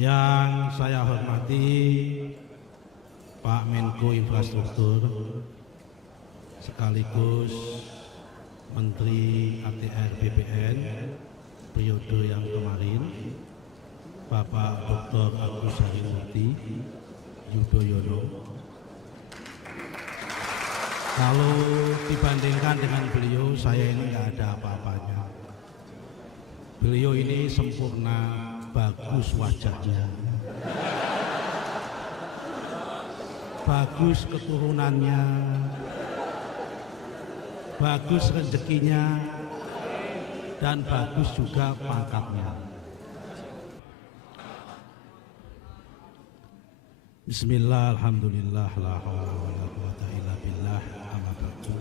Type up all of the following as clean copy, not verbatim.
Yang saya hormati Pak Menko Infrastruktur sekaligus Menteri ATR BPN periode yang kemarin, Bapak Dr. Agus Harimurti Yudhoyono. Kalau dibandingkan dengan beliau, saya ini nggak ada apa-apanya. Beliau ini sempurna, bagus wajahnya, bagus keturunannya, bagus rezekinya, dan bagus juga pangkatnya. Bismillah, alhamdulillah, la haula wala quwata illa billah, amma ba'du.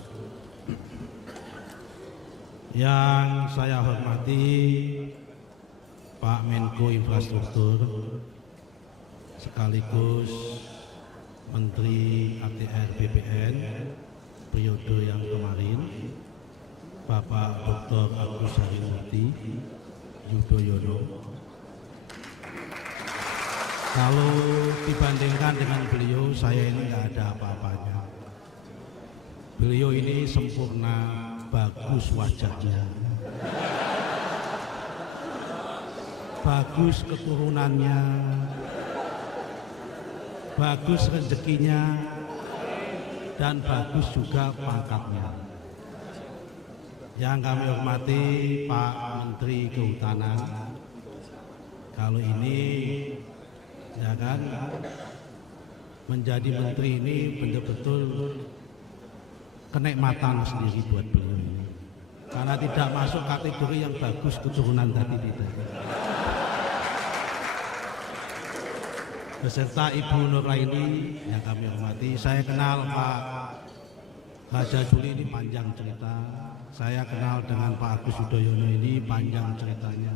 Yang saya hormati Pak Menko Infrastruktur sekaligus Menteri ATR BPN periode yang kemarin, Bapak Dr. Agus Harimurti Yudhoyono. Kalau dibandingkan dengan beliau, saya ini nggak ada apa-apanya. Beliau ini sempurna, bagus wajahnya, bagus keturunannya, bagus rezekinya, dan bagus juga pangkatnya. Yang kami hormati Pak Menteri Kehutanan, kalau ini ya kan, menjadi menteri ini betul-betul kenikmatan sendiri buat beliau ini, karena tidak masuk kategori yang bagus keturunan tadi tidak. Beserta Ibu Nuraini yang kami hormati, saya kenal Pak Raja Juli ini panjang cerita. Saya kenal dengan Pak Agus Yudhoyono ini panjang ceritanya.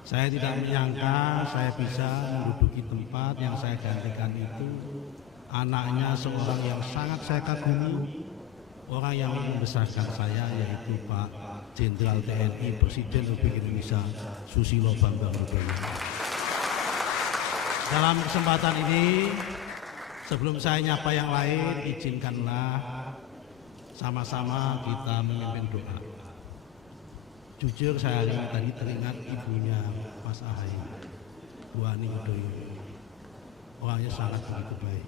Saya tidak menyangka saya bisa menduduki tempat yang saya gantikan itu. Anaknya seorang yang sangat saya kagumi, orang yang membesarkan saya, yaitu Pak Jenderal TNI Presiden Republik Indonesia Susilo Bambang Yudhoyono. Dalam kesempatan ini, sebelum saya nyapa yang lain, izinkanlah sama-sama kita memimpin doa. Jujur saya tadi teringat ibunya Mas Ahaye, Bu Ani Yudhoyono. Orangnya sangat begitu baik.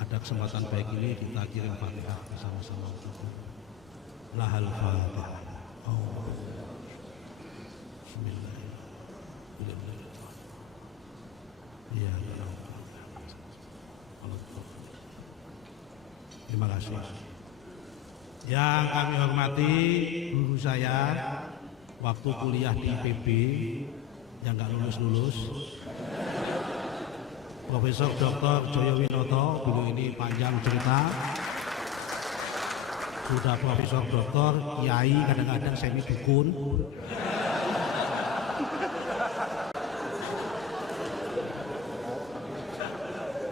Ada kesempatan baik ini kita kirim Fatihah bersama-sama. Lahal Fatihah. Bismillahirrahmanirrahim. Ya, terima kasih. Yang kami hormati guru saya waktu kuliah di IPB yang nggak lulus-lulus, Profesor Dr. Joyo Winoto. Dulu ini panjang cerita, sudah Profesor Doktor, Kiai, kadang-kadang semi dukun.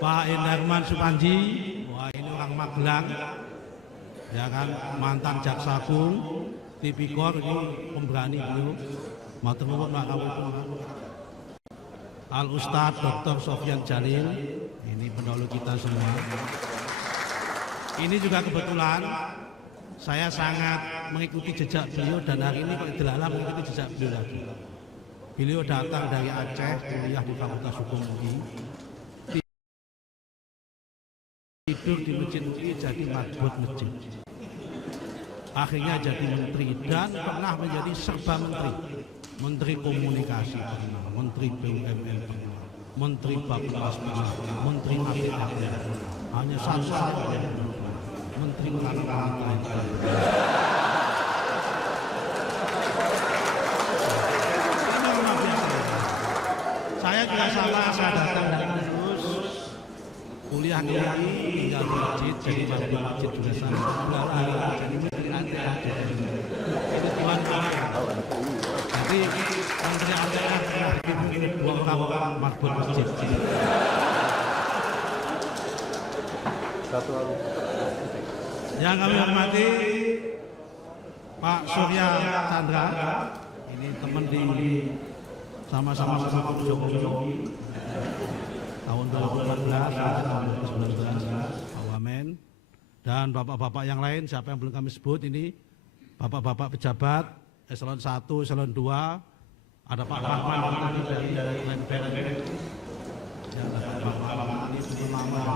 Pak Endarman Supanji, wah ini orang Magelang, ya kan, mantan Jaksa Agung, tipikor, ini pemberani beliau. Matur nuwun Pak Kapolri. Al Ustadz Dr. Sofyan Jalil, ini pendahulu kita semua. Ini juga kebetulan saya sangat mengikuti jejak beliau, dan hari ini kok dilalah mengikuti jejak beliau lagi. Beliau datang dari Aceh, kuliah di Fakultas Hukum UI, tidur di masjid UI, jadi madhut masjid. Akhirnya jadi menteri dan pernah menjadi serba menteri. Menteri Komunikasi pernah, Menteri BUMN pernah, Menteri Bappenas pernah, Menteri ATR pernah. Hanya satu Menteri Pemerintahan. Saya juga sama, saya datang dari lulus kuliah di UI, tinggal di masjid, jadi di masjid juga sama. Jadi menteri ATR. Itu Tuhan Allah. Jadi Menteri ATR pernah dipimpin dua orang marbot masjid. Satu lagi. Yang kami hormati Pak Surya Chandra, ini teman di sama-sama mendukung Jokowi tahun 2014 sampai tahun 2019. Amin. Dan bapak-bapak yang lain, siapa yang belum kami sebut ini, bapak-bapak pejabat eselon 1, eselon 2, ada Pak Rahman tadi dari Lembek. Ya, ada Pak Rahman ini sebelum nama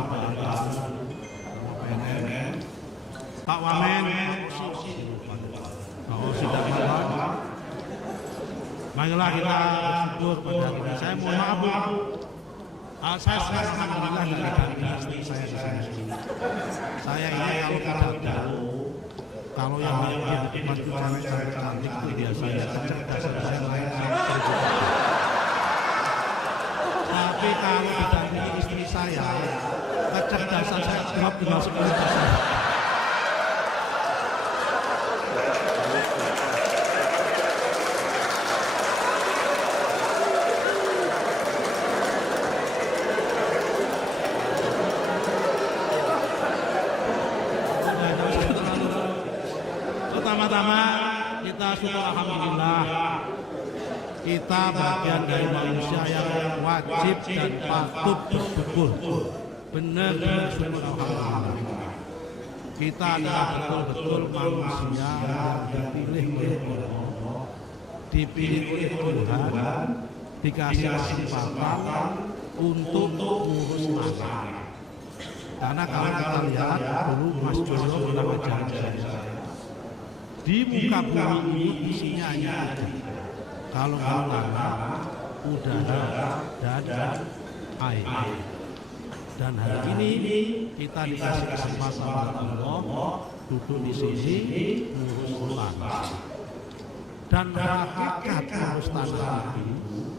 Pak Wamen, sudah kawan. Marilah kita bersyukur pada hari ini. Saya mohon maaf Bu. Saya alhamdulillah tidak ada istri saya di sini. Saya ini kalau tidak kalau yang hadir di depan itu cewek cantik itu biasanya kecerdasan saya lain terbuka. Tapi kalau didampingi istri saya, kecerdasan saya drop dengan 10%. Pertama-tama kita syukur alhamdulillah kita bagian dari manusia yang wajib dan patut bersyukur. Benar-benar syukur alhamdulillah. Kita adalah betul-betul manusia yang dipilih oleh Allah, dipilih oleh Tuhan, dikasih kesempatan untuk mengurus anak. Karena kalau kita lihat dulu Mas Joyo pernah ajaran saya. Di muka bumi ini isinya hanya kalau tanah, udara, dan air. Dan hari ini kita dikasih kesempatan oleh Allah duduk di sini mengurus tanah. Dan hakikat mengurus tanah itu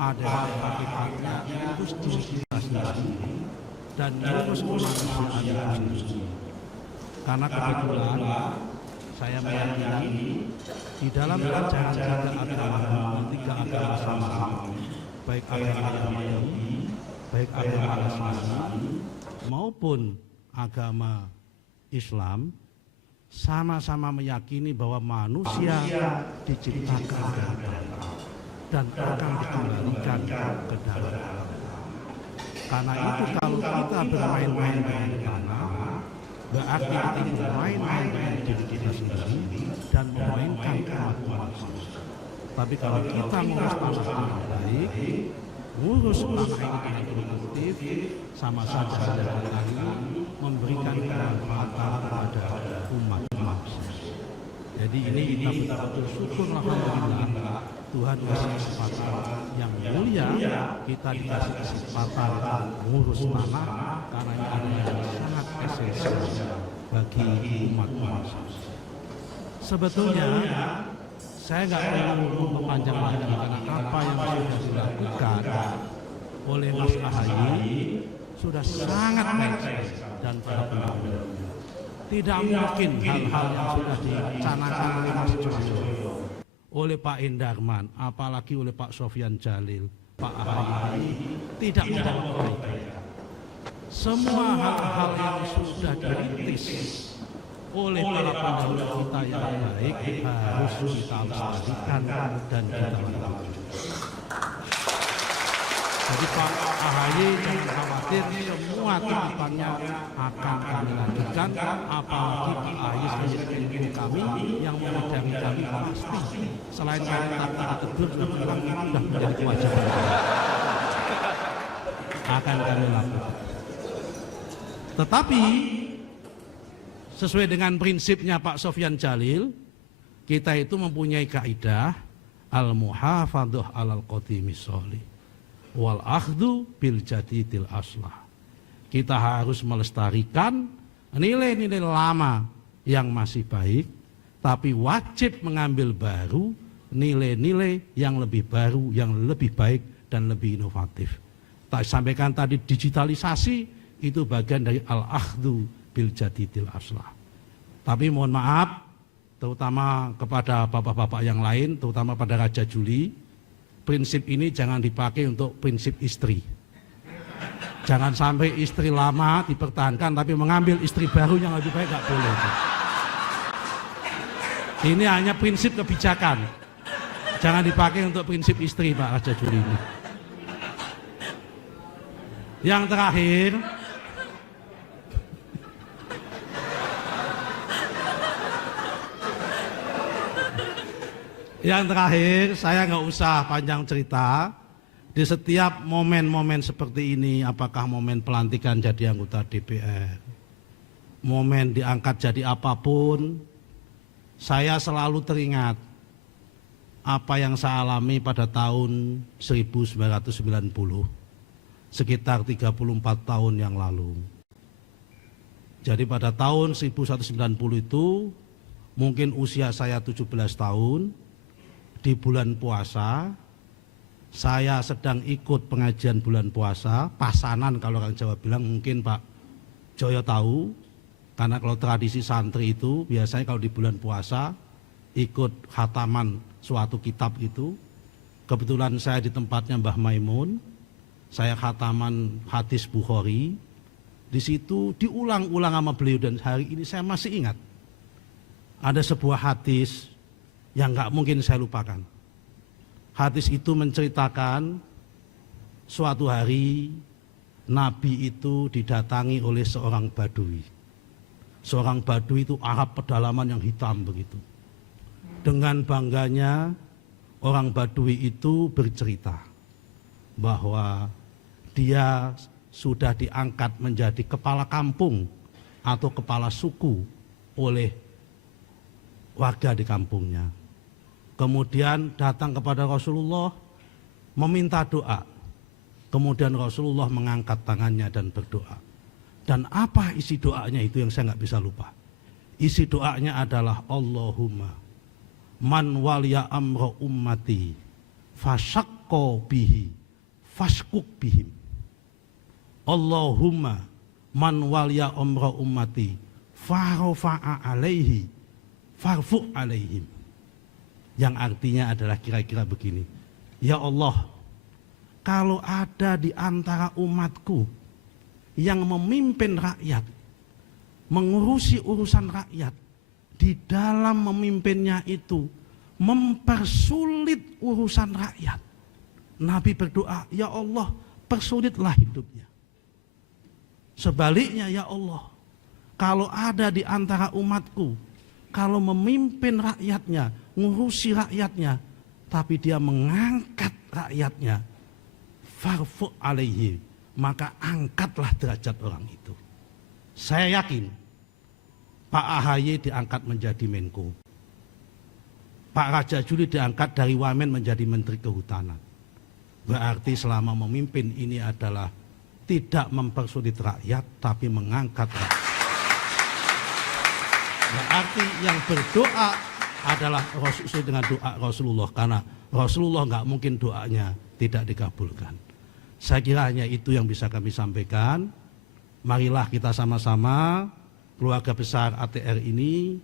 adalah hakikatnya mengurus diri kita sendiri dan mengurus kemanusiaan itu sendiri. Karena kebetulan saya meyakini di dalam ajaran agama tiga agama sama, baik agama Yahudi, baik agama Nasrani maupun agama Islam, sama-sama meyakini bahwa manusia diciptakan dan akan dikembalikan ke dalam alam. Karena itu kalau kita bermain-main dengan tanah, berarti kita bermain-main dengan diri kita sendiri dan memainkan kemampuan manusia. Tapi kalau kita mengurus tanah dengan baik, mengurus tanah ini dengan produktif, sama saja dengan kita memberikan kemanfaatan kepada umat manusia. Jadi ini kita betul-betul syukur alhamdulillah Tuhan kasih kesempatan yang mulia, kita dikasih kesempatan mengurus tanah karena ini adalah yang sangat esensial bagi umat manusia. Sebetulnya saya nggak perlu mempanjang lagi karena apa yang sudah dilakukan oleh Mas Ahaye sudah sangat baik dan benar. Tidak mungkin hal-hal yang sudah dicanangkan oleh Mas Joyo, oleh Pak Indarman, apalagi oleh Pak Sofyan Jalil, Pak Ahaye tidak membawa kebaikan. Semua hal-hal yang sudah dirintis oleh para pendahulu kita yang baik harus kita lestarikan dan kita lakukan. Jadi Pak Ahaye jangan khawatir, semua tahapannya akan kami lanjutkan, apalagi Pak Ahaye sebagai pemimpin kami yang memedangi kami pasti selain kami tak tegur dan pulang sudah menjadi kewajiban kami. Akan kami lakukan. Tetapi sesuai dengan prinsipnya Pak Sofyan Jalil, kita itu mempunyai kaidah al-muhafadhah alal qadimis sholih wal akhdhu bil jadidil aslah. Kita harus melestarikan nilai-nilai lama yang masih baik, tapi wajib mengambil baru nilai-nilai yang lebih baru, yang lebih baik dan lebih inovatif. Tak sampaikan tadi digitalisasi itu bagian dari al-akhdhu bil jadidil aslah. Tapi mohon maaf, terutama kepada bapak-bapak yang lain, terutama pada Raja Juli, prinsip ini jangan dipakai untuk prinsip istri. Jangan sampai istri lama dipertahankan tapi mengambil istri baru yang lebih baik, nggak boleh. Ini hanya prinsip kebijakan. Jangan dipakai untuk prinsip istri Pak Raja Juli ini. Yang terakhir, saya nggak usah panjang cerita. Di setiap momen-momen seperti ini, apakah momen pelantikan jadi anggota DPR, momen diangkat jadi apapun, saya selalu teringat apa yang saya alami pada tahun 1990, sekitar 34 tahun yang lalu. Jadi pada tahun 1990 itu, mungkin usia saya 17 tahun, di bulan puasa, saya sedang ikut pengajian bulan puasa, pasanan kalau orang Jawa bilang, mungkin Pak Joyo tahu, karena kalau tradisi santri itu biasanya kalau di bulan puasa ikut khataman suatu kitab itu. Kebetulan saya di tempatnya Mbah Maimun, saya khataman hadis Bukhari, di situ diulang-ulang sama beliau dan hari ini saya masih ingat. Ada sebuah hadis yang nggak mungkin saya lupakan. Hadis itu menceritakan suatu hari Nabi itu didatangi oleh seorang Badui. Seorang Badui itu Arab pedalaman yang hitam begitu. Dengan bangganya orang Badui itu bercerita bahwa dia sudah diangkat menjadi kepala kampung atau kepala suku oleh warga di kampungnya. Kemudian datang kepada Rasulullah meminta doa. Kemudian Rasulullah mengangkat tangannya dan berdoa. Dan apa isi doanya itu yang saya nggak bisa lupa. Isi doanya adalah Allahumma man waliya amra ummati fasyakko bihi fashkuk bihim. Allahumma man waliya amra ummati farofa'a alaihi farfu' alaihim. Yang artinya adalah kira-kira begini, ya Allah, kalau ada di antara umatku yang memimpin rakyat, mengurusi urusan rakyat, di dalam memimpinnya itu mempersulit urusan rakyat, Nabi berdoa, ya Allah, persulitlah hidupnya. Sebaliknya, ya Allah, kalau ada di antara umatku, kalau memimpin rakyatnya, ngurusi rakyatnya, tapi dia mengangkat rakyatnya, farfu' alaihi, maka angkatlah derajat orang itu. Saya yakin Pak AHY diangkat menjadi Menko, Pak Raja Juli diangkat dari Wamen menjadi Menteri Kehutanan. Berarti selama memimpin ini adalah tidak mempersulit rakyat, tapi mengangkat rakyat. Berarti yang berdoa adalah sesuai dengan doa Rasulullah, karena Rasulullah nggak mungkin doanya tidak dikabulkan. Saya kira hanya itu yang bisa kami sampaikan. Marilah kita sama-sama keluarga besar ATR ini,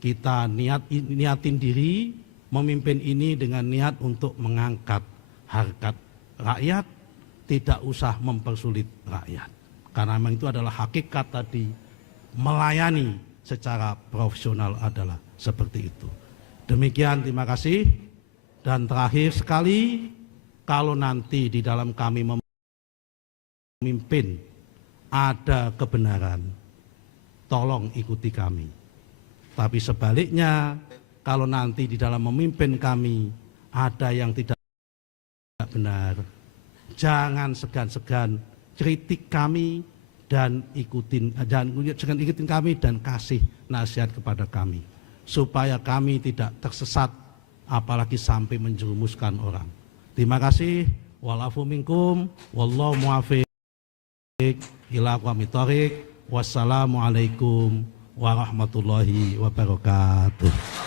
kita niatin diri memimpin ini dengan niat untuk mengangkat harkat rakyat, tidak usah mempersulit rakyat. Karena memang itu adalah hakikat tadi, melayani secara profesional adalah seperti itu. Demikian, terima kasih. Dan terakhir sekali, kalau nanti di dalam kami memimpin ada kebenaran, tolong ikuti kami. Tapi sebaliknya, kalau nanti di dalam memimpin kami ada yang tidak benar, jangan segan-segan kritik kami dan jangan ikutin kami dan kasih nasihat kepada kami, supaya kami tidak tersesat, apalagi sampai menjerumuskan orang. Terima kasih. Walafu minkum, wallahu muwaffiq ila aqwamit thoriq. Wassalamualaikum warahmatullahi wabarakatuh.